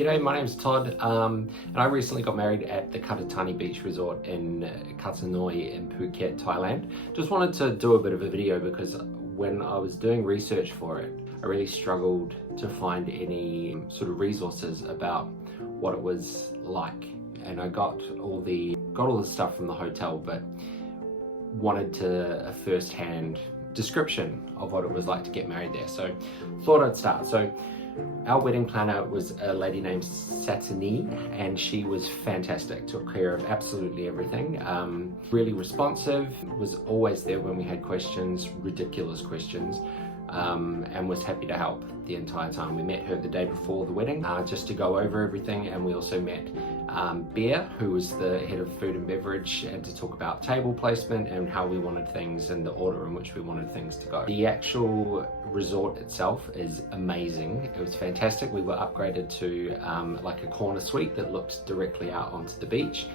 G'day, my name's Todd, and I recently got married at the Katathani Beach Resort in Katathani in Phuket, Thailand. Just wanted to do a bit of a video because when I was doing research for it, I really struggled to find any sort of resources about what it was like. And I got all the stuff from the hotel, but wanted a first-hand description of what it was like to get married there. So thought I'd start. So our wedding planner was a lady named Katathani, and she was fantastic, took care of absolutely everything. Really responsive, was always there when we had questions, ridiculous questions, and was happy to help the entire time. We met her the day before the wedding just to go over everything, and we also met Bear, who was the head of food and beverage, and to talk about table placement and how we wanted things and the order in which we wanted things to go. The actual resort itself is amazing. It was fantastic. We were upgraded to like a corner suite that looked directly out onto the beach.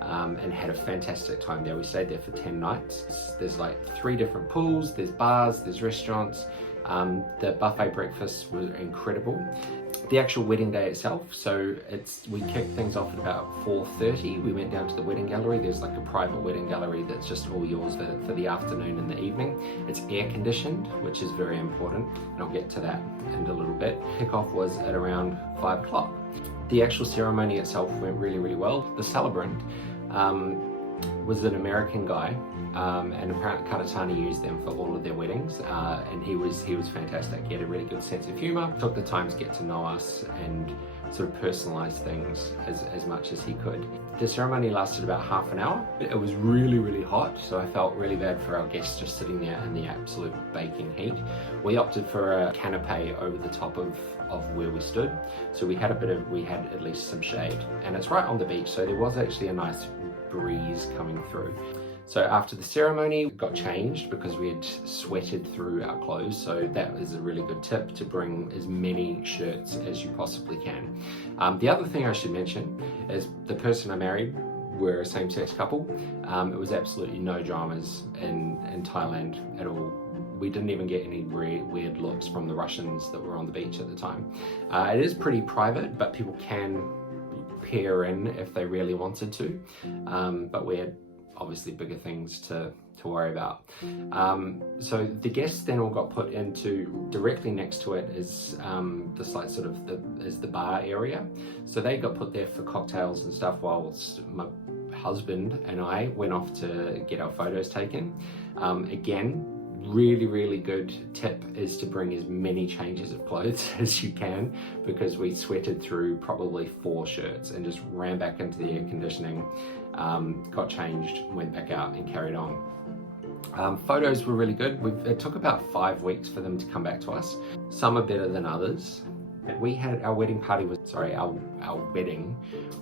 And had a fantastic time there. We stayed there for 10 nights. There's like 3 different pools, there's bars, there's restaurants. The buffet breakfasts were incredible. The actual wedding day itself, so we kicked things off at about 4:30. We went down to the wedding gallery. There's like a private wedding gallery that's just all yours for the afternoon and the evening. It's air conditioned, which is very important, and I'll get to that in a little bit. Kickoff was at around 5 o'clock. The actual ceremony itself went really, really well. The celebrant was an American guy, and apparently Katathani used them for all of their weddings, and he was fantastic. He had a really good sense of humor, took the time to get to know us and sort of personalize things as much as he could. The ceremony lasted about half an hour. It was really, really hot, so I felt really bad for our guests just sitting there in the absolute baking heat. We opted for a canopy over the top of where we stood, so we had at least some shade, and it's right on the beach, so there was actually a nice breeze coming through. So after the ceremony, we got changed because we had sweated through our clothes, so that is a really good tip, to bring as many shirts as you possibly can. The other thing I should mention is the person I married were a same-sex couple. It was absolutely no dramas in Thailand at all. We didn't even get any weird looks from the Russians that were on the beach at the time. It is pretty private, but people can peer in if they really wanted to, but we had obviously bigger things to worry about. So the guests then all got put into, directly next to it is the bar area. So they got put there for cocktails and stuff, whilst my husband and I went off to get our photos taken. Again, really good tip is to bring as many changes of clothes as you can, because we sweated through probably 4 shirts and just ran back into the air conditioning, got changed, went back out and carried on. Photos were really good. It took about 5 weeks for them to come back to us. Some are better than others. We had our wedding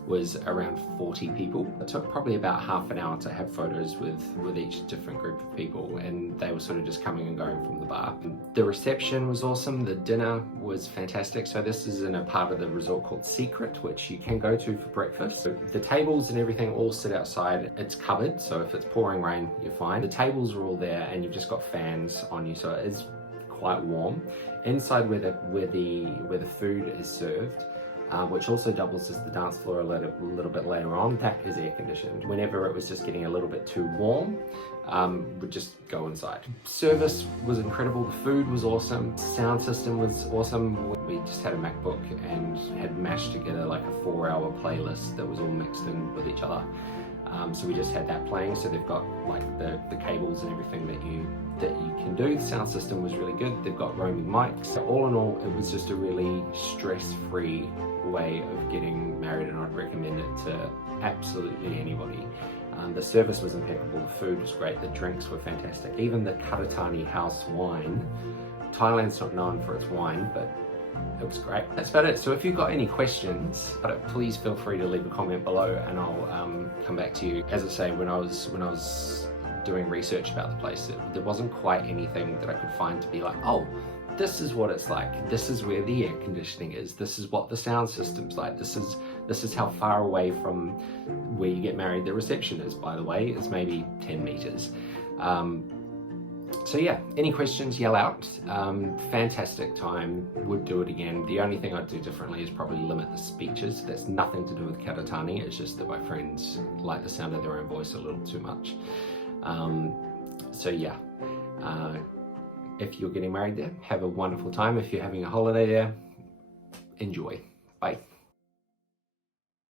was around 40 people. It took probably about half an hour to have photos with each different group of people, and they were sort of just coming and going from the bar. The reception was awesome. The dinner was fantastic. So this is in a part of the resort called Secret, which you can go to for breakfast. So the tables and everything all sit outside. It's covered, so if it's pouring rain, you're fine. The tables are all there, and you've just got fans on you, so it is quite warm. Inside where the food is served, which also doubles as the dance floor a little bit later on, that is air conditioned. Whenever it was just getting a little bit too warm, we'd just go inside. Service was incredible, the food was awesome, sound system was awesome. We just had a MacBook and had mashed together like a 4-hour playlist that was all mixed in with each other. So we just had that playing, so they've got like the cables and everything that you can do. The sound system was really good. They've got roaming mics. So all in all, it was just a really stress-free way of getting married, and I'd recommend it to absolutely anybody. The service was impeccable, the food was great, the drinks were fantastic. Even the Katathani house wine, Thailand's not known for its wine, but it was great. That's about it. So if you've got any questions, please feel free to leave a comment below, and I'll come back to you. As I say, when I was doing research about the place, there wasn't quite anything that I could find to be like, oh, this is what it's like, this is where the air conditioning is, this is what the sound system's like, this is how far away from where you get married the reception is, by the way. It's maybe 10 meters. So yeah, any questions, yell out. Fantastic time, would do it again. The only thing I'd do differently is probably limit the speeches. That's nothing to do with Katathani, it's just that my friends like the sound of their own voice a little too much. So yeah, if you're getting married there, have a wonderful time. If you're having a holiday there, enjoy. Bye.